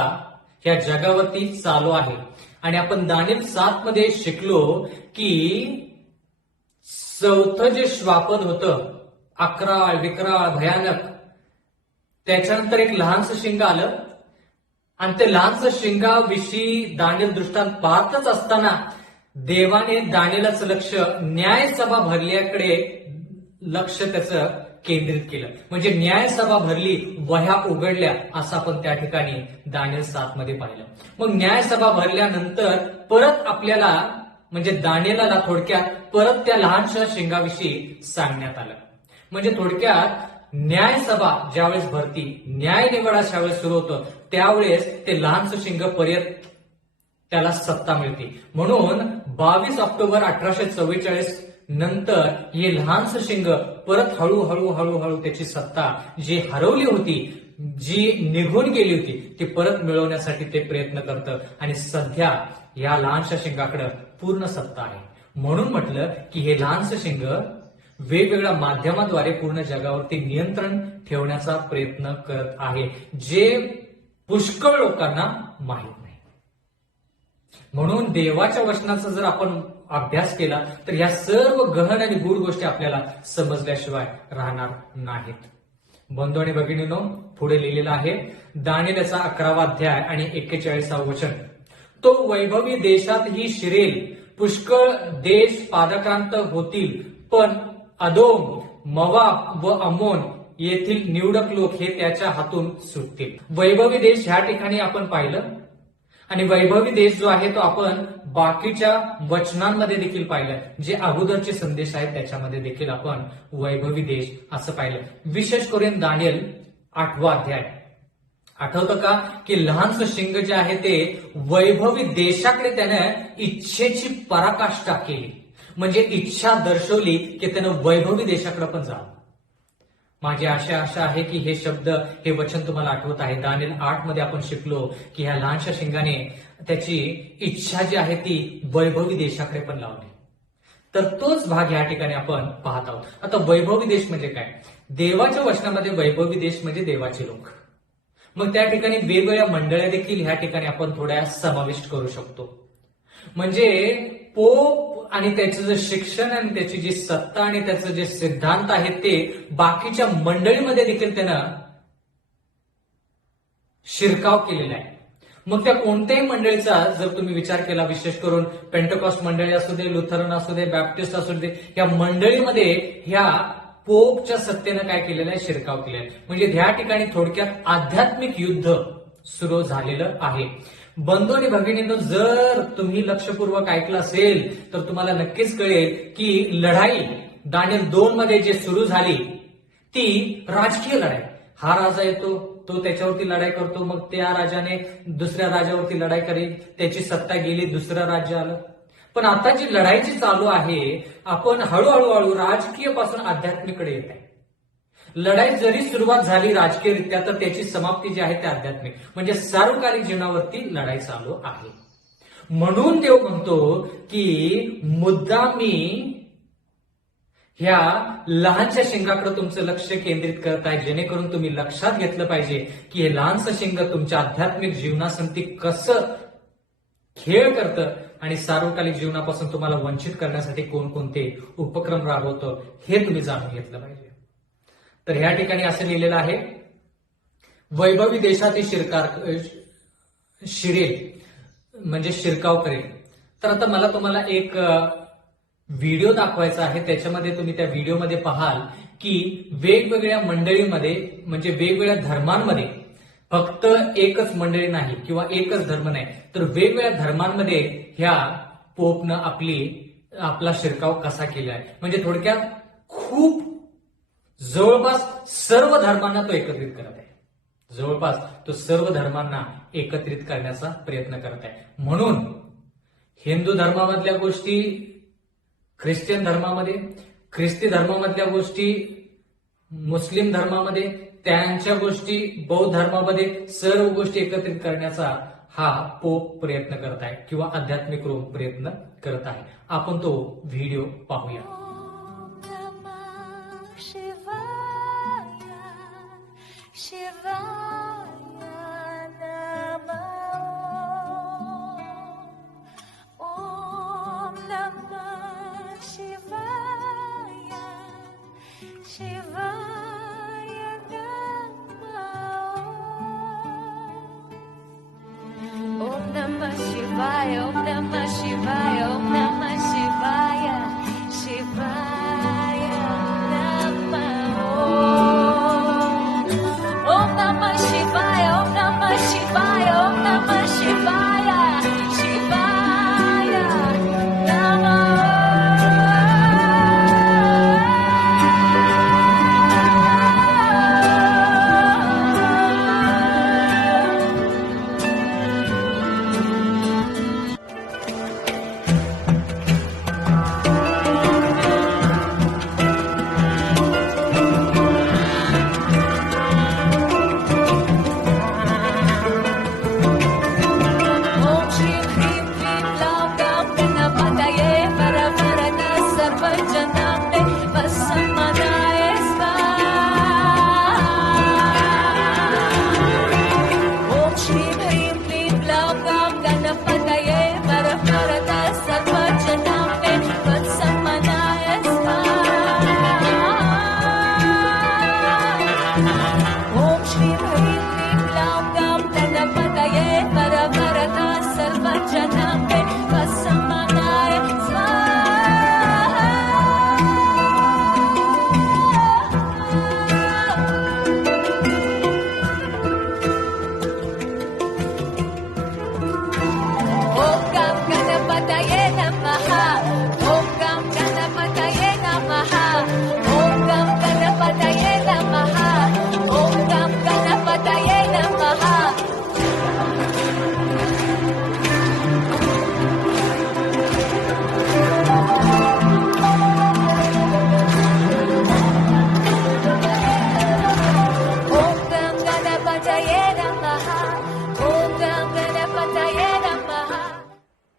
या जगावरती चालू आहे. आणि आपण दानिएल 7 मध्ये शिकलो की चौथं जे श्वापद होतं, अकराळ विक्राळ भयानक, त्याच्यानंतर एक लहानसं शिंग आलं आणि ते लहानसं शिंगाविषयी दानिएल दृष्टांत पाहतच असताना देवाने दानिएलाचं लक्ष न्यायसभा भरल्याकडे लक्ष त्याचं केंद्रित केलं. म्हणजे न्यायसभा भरली, वह्या उघडल्या, असं आपण त्या ठिकाणी दानिएल 7 मध्ये पाहिलं. मग न्यायसभा भरल्यानंतर परत आपल्याला म्हणजे दानिएलाला थोडक्यात परत त्या लहानशा शिंगाविषयी सांगण्यात आलं. म्हणजे थोडक्यात न्यायसभा ज्यावेळेस भरती, न्याय निवडा ज्यावेळेस सुरू होतं, त्यावेळेस ते लहानसं शिंग पर्यंत त्याला सत्ता मिळते. म्हणून 22 ऑक्टोबर 1844 नंतर हे लहानसं शिंग परत हळूहळू त्याची सत्ता जी हरवली होती, जी निघून गेली होती, ती परत मिळवण्यासाठी ते प्रयत्न करतं आणि सध्या या लहानशा शिंगाकडे पूर्ण सत्ता आहे. म्हणून म्हटलं की हे लहानसं शिंग वेगवेगळ्या माध्यमाद्वारे पूर्ण जगावरती नियंत्रण ठेवण्याचा प्रयत्न करत आहे, जे पुष्कळ लोकांना माहीत नाही. म्हणून देवाच्या वचनाचा जर आपण अभ्यास केला तर या सर्व गहन आणि गूढ गोष्टी आपल्याला समजल्याशिवाय राहणार नाहीत. बंधू आणि भगिनींनो, पुढे लिहिलेलं आहे दानिएलचा 11वा अध्याय आणि 41वे वचन. तो वैभवी देशातही शिरेल, पुष्कळ देश पादाक्रांत होतील, पण अदोम, मोवाब व अमोन येथील निवडक लोक हे त्याच्या हातून सुटतील. वैभवी देश ह्या ठिकाणी आपण पाहिलं आणि वैभवी देश जो आहे तो आपण बाकीच्या वचनांमध्ये देखील पाहिलं. जे अगोदरचे संदेश आहेत त्याच्यामध्ये देखील आपण वैभवी देश असं पाहिलं. विशेष करून दानिएल 8वा अध्याय आठवतं का की लहानसं शिंग जे आहे ते वैभवी देशाकडे त्यानं इच्छेची पराकाष्ठा केली. म्हणजे इच्छा दर्शवली की त्यानं वैभवी देशाकडे पण जावं. माझी आशा आहे की हे शब्द, हे वचन तुम्हाला आठवत आहे. दानिएल 8 मध्ये आपण शिकलो की ह्या लहानशा शिंगाने त्याची इच्छा जी आहे ती वैभवी देशाकडे पण लावली. तर तोच भाग या ठिकाणी आपण पाहत आहोत. आता वैभवी देश म्हणजे काय? देवाच्या वचनामध्ये वैभवी देश म्हणजे देवाचे लोक. मग त्या ठिकाणी वेगवेगळ्या मंडळ्या देखील ह्या ठिकाणी आपण थोड्या समाविष्ट करू शकतो. म्हणजे पोप आणि त्याचं जे शिक्षण आणि त्याची जी सत्ता आणि त्याचं जे सिद्धांत आहेत ते बाकीच्या मंडळीमध्ये देखील त्यानं शिरकाव केलेला आहे. मग त्या कोणत्याही मंडळीचा जर तुम्ही विचार केला, विशेष करून पेंटकॉस्ट मंडळी असू दे, लुथरन असू दे, बॅप्टिस्ट असू दे, या मंडळीमध्ये ह्या पोपच्या सत्तेनं काय केलेलं आहे? शिरकाव केलेला आहे. म्हणजे ह्या ठिकाणी थोडक्यात आध्यात्मिक युद्ध सुरू झालेलं आहे. बंधू आणि भगिनींनो, जर तुम्ही लक्षपूर्वक ऐकलं असेल तर तुम्हाला नक्कीच कळेल की लढाई दानिएल 2 मध्ये जे सुरू झाली ती राजकीय लढाई. हा राजा येतो, तो त्याच्यावरती लढाई करतो, मग त्या राजाने दुसऱ्या राजावरती लढाई करेल, त्याची सत्ता गेली, दुसरं राज्य आलं. पण आता जी लढाई जी चालू आहे, आपण हळूहळू राजकीय पासून आध्यात्मिकडे येत आहे. लढाई जरी सुरुवात झाली राजकीयरित्या तर त्याची समाप्ती जी आहे ते आध्यात्मिक, म्हणजे सार्वकालिक जीवनावरती लढाई चालू आहे. म्हणून देव म्हणतो की मुद्दामी ह्या लहानशा शिंगाकडे तुमचं लक्ष केंद्रित करत आहे, जेणेकरून तुम्ही लक्षात घेतलं पाहिजे की हे लहानसं शिंग तुमच्या आध्यात्मिक जीवनासंती कसं खेळ करतं आणि सार्वकालिक जीवनापासून तुम्हाला वंचित करण्यासाठी कोणकोणते उपक्रम राबवतं हे तुम्ही जाणून घेतलं पाहिजे. तर ह्या ठिकाणी असं लिहिलेलं आहे, वैभवी देशातील शिरेल म्हणजे शिरकाव करेल. तर आता मला तुम्हाला एक व्हिडिओ दाखवायचा आहे. त्याच्यामध्ये तुम्ही त्या व्हिडिओमध्ये पाहाल की वेगवेगळ्या मंडळीमध्ये म्हणजे वेगवेगळ्या धर्मांमध्ये फक्त एकच मंडळी नाही किंवा एकच धर्म नाही, तर वेगवेगळ्या धर्मांमध्ये ह्या पोपनं आपला शिरकाव कसा केला आहे. म्हणजे थोडक्यात खूप जवळपास सर्व धर्मांना तो एकत्रित करत आहे. जवळपास तो सर्व धर्मांना एकत्रित करण्याचा प्रयत्न करत आहे. म्हणून हिंदू धर्मामधल्या गोष्टी ख्रिश्चन धर्मामध्ये, ख्रिस्ती धर्मामधल्या गोष्टी मुस्लिम धर्मामध्ये, त्यांच्या गोष्टी बौद्ध धर्मामध्ये, सर्व गोष्टी एकत्रित करण्याचा हा पोप प्रयत्न करत आहे किंवा आध्यात्मिक रोम प्रयत्न करत आहे. आपण तो व्हिडिओ पाहूया. Shivaya, Om Namah Shivaya, Om Namah Shivaya, Shivaya Namah Om Namah Shivaya, Om Namah Shivaya, Om Namah Shivaya, Shivaya Namah.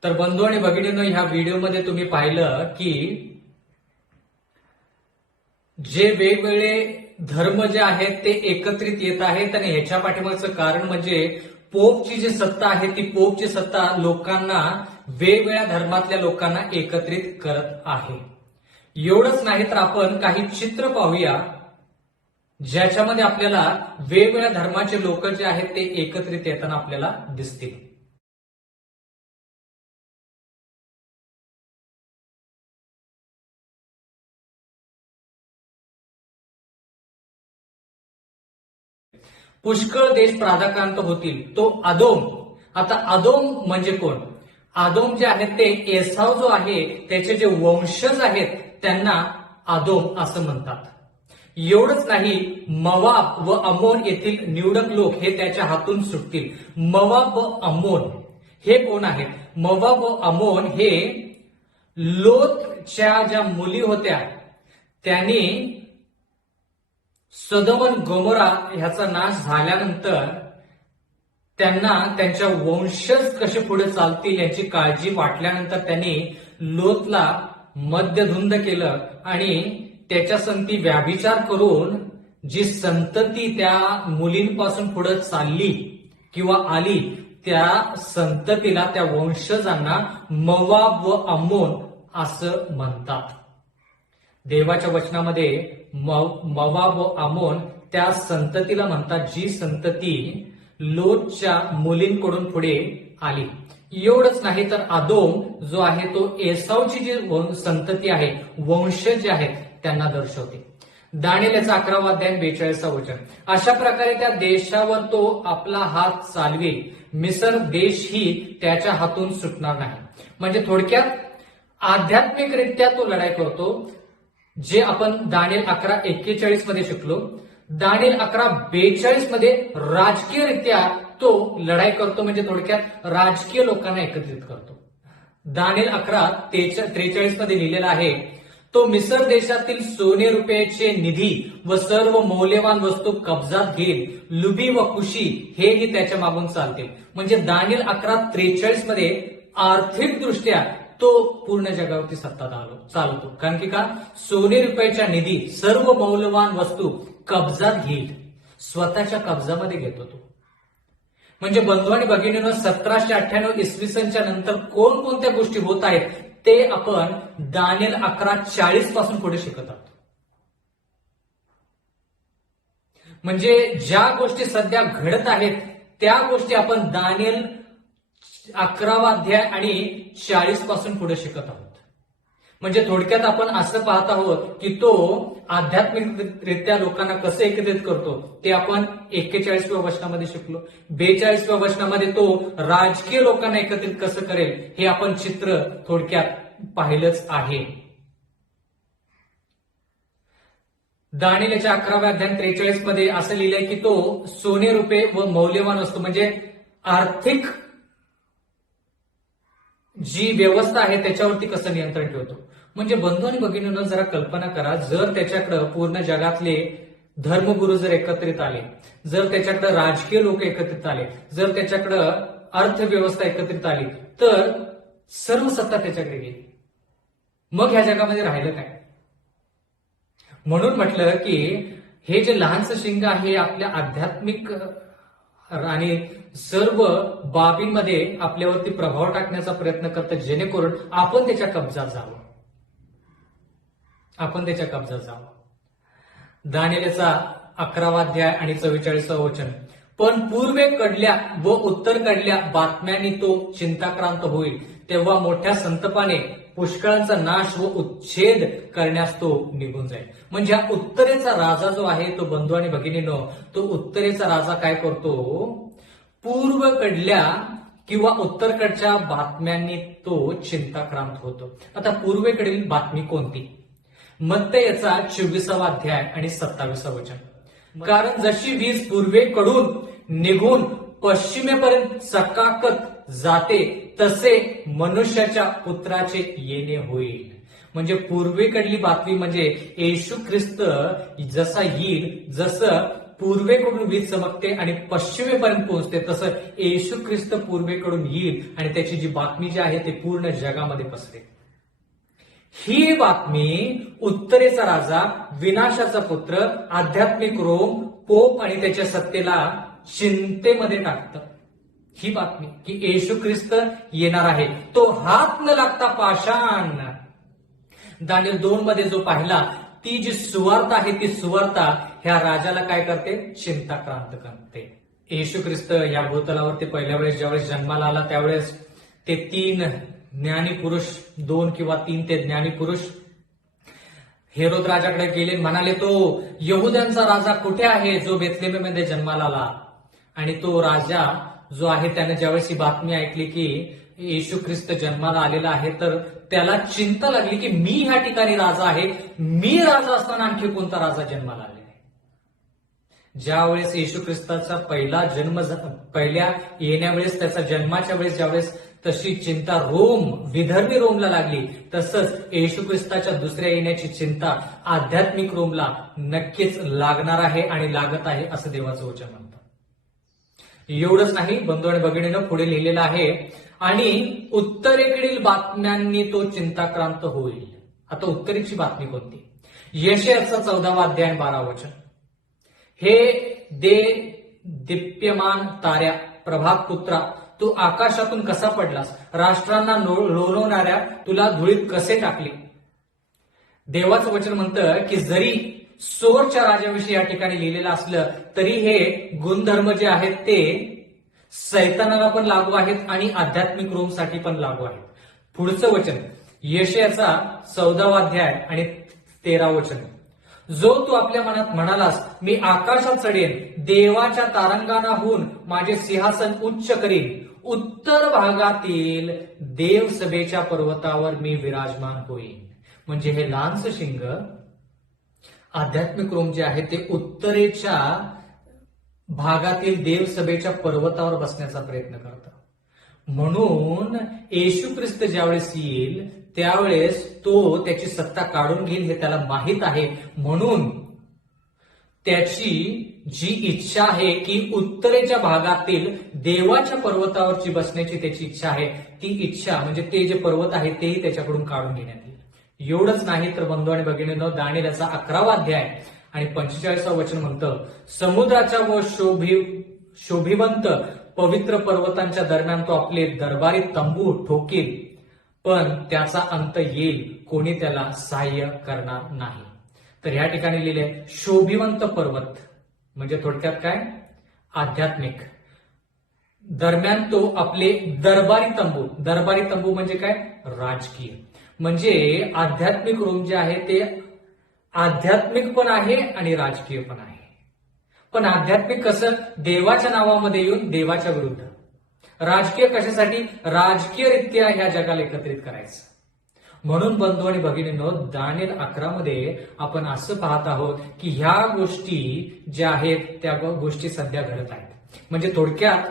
तर बंधू आणि भगिनींनो, ह्या व्हिडिओमध्ये तुम्ही पाहिलं की जे वेगवेगळे धर्म जे आहेत ते एकत्रित येत आहेत आणि ह्याच्या पाठीमागचं कारण म्हणजे पोपची जी सत्ता आहे ती पोपची सत्ता लोकांना, वेगवेगळ्या धर्मातल्या लोकांना एकत्रित करत आहे. एवढंच नाही तर आपण काही चित्र पाहूया ज्याच्यामध्ये आपल्याला वेगवेगळ्या धर्माचे लोक जे आहेत ते एकत्रित येताना आपल्याला दिसतील. पुष्कळ देश प्रादाक्रांत होतील. तो अदोम. आता अदोम म्हणजे कोण? अदोम जे आहेत ते एसाव जो आहे त्याचे जे वंशज आहेत त्यांना अदोम असं म्हणतात. एवढंच नाही, मवाब व अमोन येथील निवडक लोक हे त्याच्या हातून सुटतील. मवाब व अमोन हे कोण आहेत? मवाब व अमोन हे लोतच्या ज्या मुली होत्या त्यांनी सदोम आणि गोमोरा ह्याचा नाश झाल्यानंतर त्यांना त्यांच्या वंशज कसे पुढे चालतील याची काळजी वाटल्यानंतर त्यांनी लोतला मद्यधुंद केलं आणि त्याच्या संगती व्याभिचार करून जी संतती त्या मुलींपासून पुढे चालली किंवा आली त्या संततीला, त्या वंशजांना मवाब व अम्मोन असं म्हणतात. देवाच्या वचनामध्ये मवाब व अमोन त्या संततीला म्हणतात जी संतती लोटच्या मुलींकडून पुढे आली. एवढंच नाही तर अदोम जो आहे तो एसावची जी संतती आहे, वंशज जे आहेत त्यांना दर्शवते. दानिएल याचा 11वा अध्याय 42 वचन. अशा प्रकारे त्या देशावर तो आपला हात चालवेल, मिसर देशही त्याच्या हातून सुटणार नाही. म्हणजे थोडक्यात आध्यात्मिकरित्या तो लढाई करतो, जे आपण दानिएल 11:41 मध्ये शिकलो. दानिएल 11:42 मध्ये राजकीयरित्या तो लढाई करतो, म्हणजे थोडक्यात राजकीय लोकांना एकत्रित करतो. दानिएल 11:43 मध्ये लिहिलेला आहे, तो मिसर देशातील सोने रुपयाचे निधी व सर्व मौल्यवान वस्तू कब्जात घेईल. लुबी व कुशी हेही त्याच्या मागून चालतील. म्हणजे दानिएल 11:43 मध्ये आर्थिक दृष्ट्या तो पूर्ण जगावरती सत्ता चालवतो. कारण की का, सोने रुपयाच्या निधी सर्व मौल्यवान वस्तू कब्जात घेईल, स्वतःच्या कब्जामध्ये घेतो तो. म्हणजे बंधू आणि भगिनींनो, 1798 इसवी सनच्या नंतर कोणकोणत्या गोष्टी होत आहेत ते आपण दानिएल 11:40 पासून पुढे शिकत आहोत. म्हणजे ज्या गोष्टी सध्या घडत आहेत त्या गोष्टी आपण दानिएल 11 अध्याय आणि 40 पासून पुढे शिकत आहोत. म्हणजे थोडक्यात आपण असं पाहत आहोत की तो आध्यात्मिकरित्या लोकांना कसं एकत्रित करतो ते आपण 41व्या वचनामध्ये शिकलो. 42व्या वचनामध्ये तो राजकीय लोकांना एकत्रित कसं करेल हे आपण चित्र थोडक्यात पाहिलंच आहे. दानिएलच्या 11व्या अध्याय 43 मध्ये असं लिहिलंय की तो सोने रुपये व मौल्यवान वस्तू म्हणजे आर्थिक जी व्यवस्था आहे त्याच्यावरती कसं नियंत्रण ठेवतो. म्हणजे बंधू आणि भगिनींनो, जरा कल्पना करा, जर त्याच्याकडे पूर्ण जगातले धर्मगुरू जर एकत्रित आले, जर त्याच्याकडे राजकीय लोक एकत्रित आले, जर त्याच्याकडे अर्थव्यवस्था एकत्रित आली, तर सर्व सत्ता त्याच्याकडे गेली. मग ह्या जगामध्ये राहिलं काय? म्हणून म्हटलं की हे जे लहानसं शिंग आहे आपल्या आध्यात्मिक आणि सर्व बाबींमध्ये आपल्यावरती प्रभाव टाकण्याचा प्रयत्न करतात, जेणेकरून आपण त्याच्या कब्जात जावं. दानिएलचा 11वा अध्याय आणि 44वा वचन, पण पूर्वेकडल्या व उत्तरेकडल्या बातम्यांनी तो चिंताक्रांत होईल, तेव्हा मोठ्या संतापाने पुष्कळांचा नाश व उच्छेद करण्यास तो निघून जाईल. म्हणजे हा उत्तरेचा राजा जो आहे तो, बंधू आणि भगिनींनो, तो उत्तरेचा राजा काय करतो, पूर्वेकडल्या किंवा उत्तरकडच्या बातम्यांनी तो चिंताक्रांत होतो. आता पूर्वेकडील बातमी कोणती? मत्तयचा 24वा अध्याय आणि 27वा वचन, कारण जशी वीज पूर्वेकडून निघून पश्चिमेपर्यंत चकाकत जाते तसे मनुष्याच्या पुत्राचे येणे होईल. म्हणजे पूर्वेकडली बातमी म्हणजे येशू ख्रिस्त जसा येईल, जसं पूर्वेकडून वीज चमकते आणि पश्चिमेपर्यंत पोहोचते, तसं येशू ख्रिस्त पूर्वेकडून येईल आणि त्याची जी बातमी जी आहे ते पूर्ण जगामध्ये पसरेल. ही बातमी उत्तरेचा राजा, विनाशाचा पुत्र, आध्यात्मिक रोम, पोप आणि त्याच्या सत्तेला चिंतेमध्ये टाकतं. ही बातमी की येशू ख्रिस्त येणार आहे, तो हात न लागता पाषाण. दानिएल 2 मध्ये जो पाहिला, ती जी सुवार्ता आहे ती सुवार्ता ह्या राजाला काय करते, चिंताक्रांत करते. येशू ख्रिस्त या भूतलावरती पहिल्या वेळेस ज्यावेळेस जन्माला आला त्यावेळेस ते 3 ज्ञानी पुरुष, 2 किंवा 3 ते ज्ञानी पुरुष हेरोद राजाकडे गेले, म्हणाले, तो यहुद्यांचा राजा कुठे आहे जो बेथलेहममध्ये जन्माला आला. आणि तो राजा जो आहे त्याने ज्यावेळेस ही बातमी ऐकली की येशू ख्रिस्त जन्माला आलेला आहे, तर त्याला चिंता लागली की मी ह्या ठिकाणी राजा आहे, मी राजा असताना आणखी कोणता राजा जन्माला आलेला आहे. ज्यावेळेस येशू ख्रिस्ताचा पहिला जन्म, पहिल्या येण्यावेळेस, त्याचा जन्माच्या वेळेस ज्यावेळेस तशी चिंता विधर्मी रोमला लागली, तसंच येशू ख्रिस्ताच्या दुसऱ्या येण्याची चिंता आध्यात्मिक रोमला नक्कीच लागणार आहे आणि लागत आहे असं देवाचं वचन म्हणतं. एवढंच नाही बंधू आणि भगिनींनो, पुढे लिहिलेलं आहे, आणि उत्तरेकडील बातम्यांनी तो चिंताक्रांत होईल. आता उत्तरेची बातमी कोणती? यशायाचा 14वा अध्याय 12 वचन, हे दीप्यमान ताऱ्या, प्रभात पुत्रा, तू आकाशातून कसा पडलास, राष्ट्रांना लोळवणाऱ्या तुला धुळीत कसे टाकले. देवाचं वचन म्हणतं की जरी सोरच्या राजाविषयी या ठिकाणी लिहिलेलं असलं तरी हे गुणधर्म जे आहेत ते सैतानाला पण लागू आहेत आणि आध्यात्मिक रोमसाठी पण लागू आहेत. पुढचं वचन यशायाचा 14वा अध्याय आणि 13 वचन, जो तू आपल्या मनात म्हणालास, मी आकाशात चढेन, देवाच्या तारंगाणाहून माझे सिंहासन उच्च करीन, उत्तर भागातील देवसभेच्या पर्वतावर मी विराजमान होईन. म्हणजे हे लहानसं शिंग आध्यात्मिक रोम जे आहे ते उत्तरेच्या भागातील देवसभेच्या पर्वतावर बसण्याचा प्रयत्न करतं. म्हणून येशू ख्रिस्त ज्यावेळेस येईल त्यावेळेस तो त्याची सत्ता काढून घेईल हे त्याला माहीत आहे. म्हणून त्याची जी इच्छा आहे की उत्तरेच्या भागातील देवाच्या पर्वतावरची बसण्याची त्याची इच्छा आहे, ती इच्छा म्हणजे ते जे पर्वत आहे तेही त्याच्याकडून काढून घेण्यात येईल. एवढंच नाही तर बंधू आणि भगिनींनो, दानिएल याचा 11वा अध्याय आणि 45वा वचन म्हणतं, समुद्राच्या व शोभिवंत पवित्र पर्वतांच्या दरम्यान तो आपले दरबारी तंबू ठोकील, पण त्याचा अंत येईल, कोणी त्याला सहाय्य करणार नाही. तर या ठिकाणी लिहिले शोभिवंत पर्वत म्हणजे थोडक्यात काय, आध्यात्मिक. दरम्यान तो आपले दरबारी तंबू म्हणजे काय, राजकीय. म्हणजे आध्यात्मिक रोम जे आहे ते आध्यात्मिक पण आहे आणि राजकीय पण आहे. पण आध्यात्मिक कसं, देवाच्या नावामध्ये येऊन देवाच्या विरुद्ध. राजकीय कशासाठी, राजकीयरित्या ह्या जगाला एकत्रित करायचं. म्हणून बंधू आणि भगिनींनो, दानिएल 11 मध्ये आपण असं पाहत आहोत की ह्या गोष्टी ज्या आहेत त्या गोष्टी सध्या घडत आहेत. म्हणजे थोडक्यात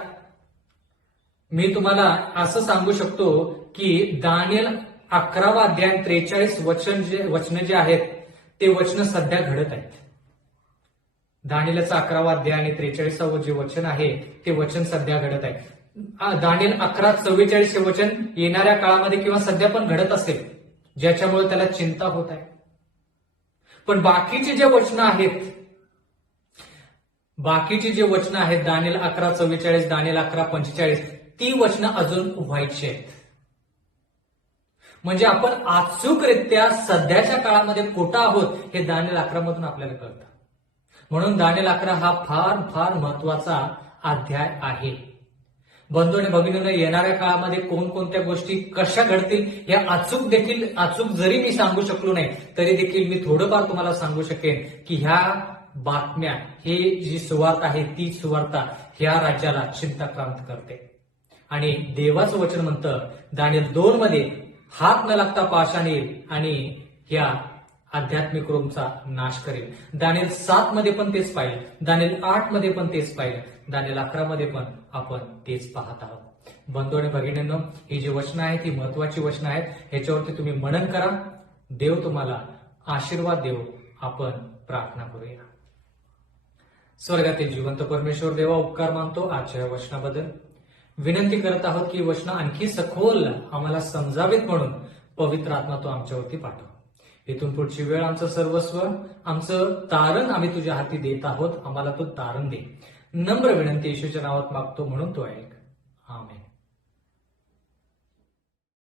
मी तुम्हाला असं सांगू शकतो की दानिएल 11वा अध्याय 43 वचन जे आहेत ते वचन सध्या घडत आहेत. दानिएलचा 11वा अध्याय आणि 43वा जे वचन आहे ते वचन सध्या घडत आहे. दानिएल 11:44 हे वचन येणाऱ्या काळामध्ये किंवा सध्या पण घडत असेल, ज्याच्यामुळे त्याला चिंता होत आहे. पण बाकीची जे वचनं आहेत दानिएल 11:44, दानिएल 11:45, ती वचनं अजून व्हायची आहेत. म्हणजे आपण अचूकरित्या सध्याच्या काळामध्ये कुठं आहोत हे दानिएल 11 मधून आपल्याला कळतं. म्हणून दानिएल 11 हा फार फार महत्वाचा अध्याय आहे. बंधू आणि भगिनींनो, येणाऱ्या काळामध्ये कोणकोणत्या गोष्टी कशा घडतील हे अचूक जरी मी सांगू शकलो नाही तरी देखील मी थोडंफार तुम्हाला सांगू शकेन की ह्या बातम्या, हे जी सुवार्ता आहे ती सुवार्ता ह्या राज्याला चिंताक्रांत करते. आणि देवाचं वचन म्हणतं दानिएल 2 मध्ये, हात न लागता पाषाण येईल आणि ह्या आध्यात्मिक रोमचा नाश करेल. दानिएल 7 मध्ये पण तेच पाहिलं, दानिएल 8 मध्ये पण तेच पाहिलं, दानिएल 11 मध्ये पण आपण तेच पाहत आहोत. बंधू आणि भगिनींनो, ही जी वचनं आहेत ही महत्वाची वचनं आहेत. ह्याच्यावरती तुम्ही मनन करा. देव तुम्हाला आशीर्वाद देव. आपण प्रार्थना करूया. स्वर्गातील जिवंत परमेश्वर देवा, उपकार मानतो आजच्या वचनाबद्दल. विनंती करत आहोत की वचनं आणखी सखोल आम्हाला समजावेत म्हणून पवित्र आत्मा तो आमच्यावरती पाठव. इथून पुढची वेळ आमचं सर्वस्व, आमचं तारण आम्ही तुझ्या हाती देत आहोत. आम्हाला तो तारण दे. नम्र विनंती येशूच्या नावात मागतो म्हणून तो ऐक. आमेन.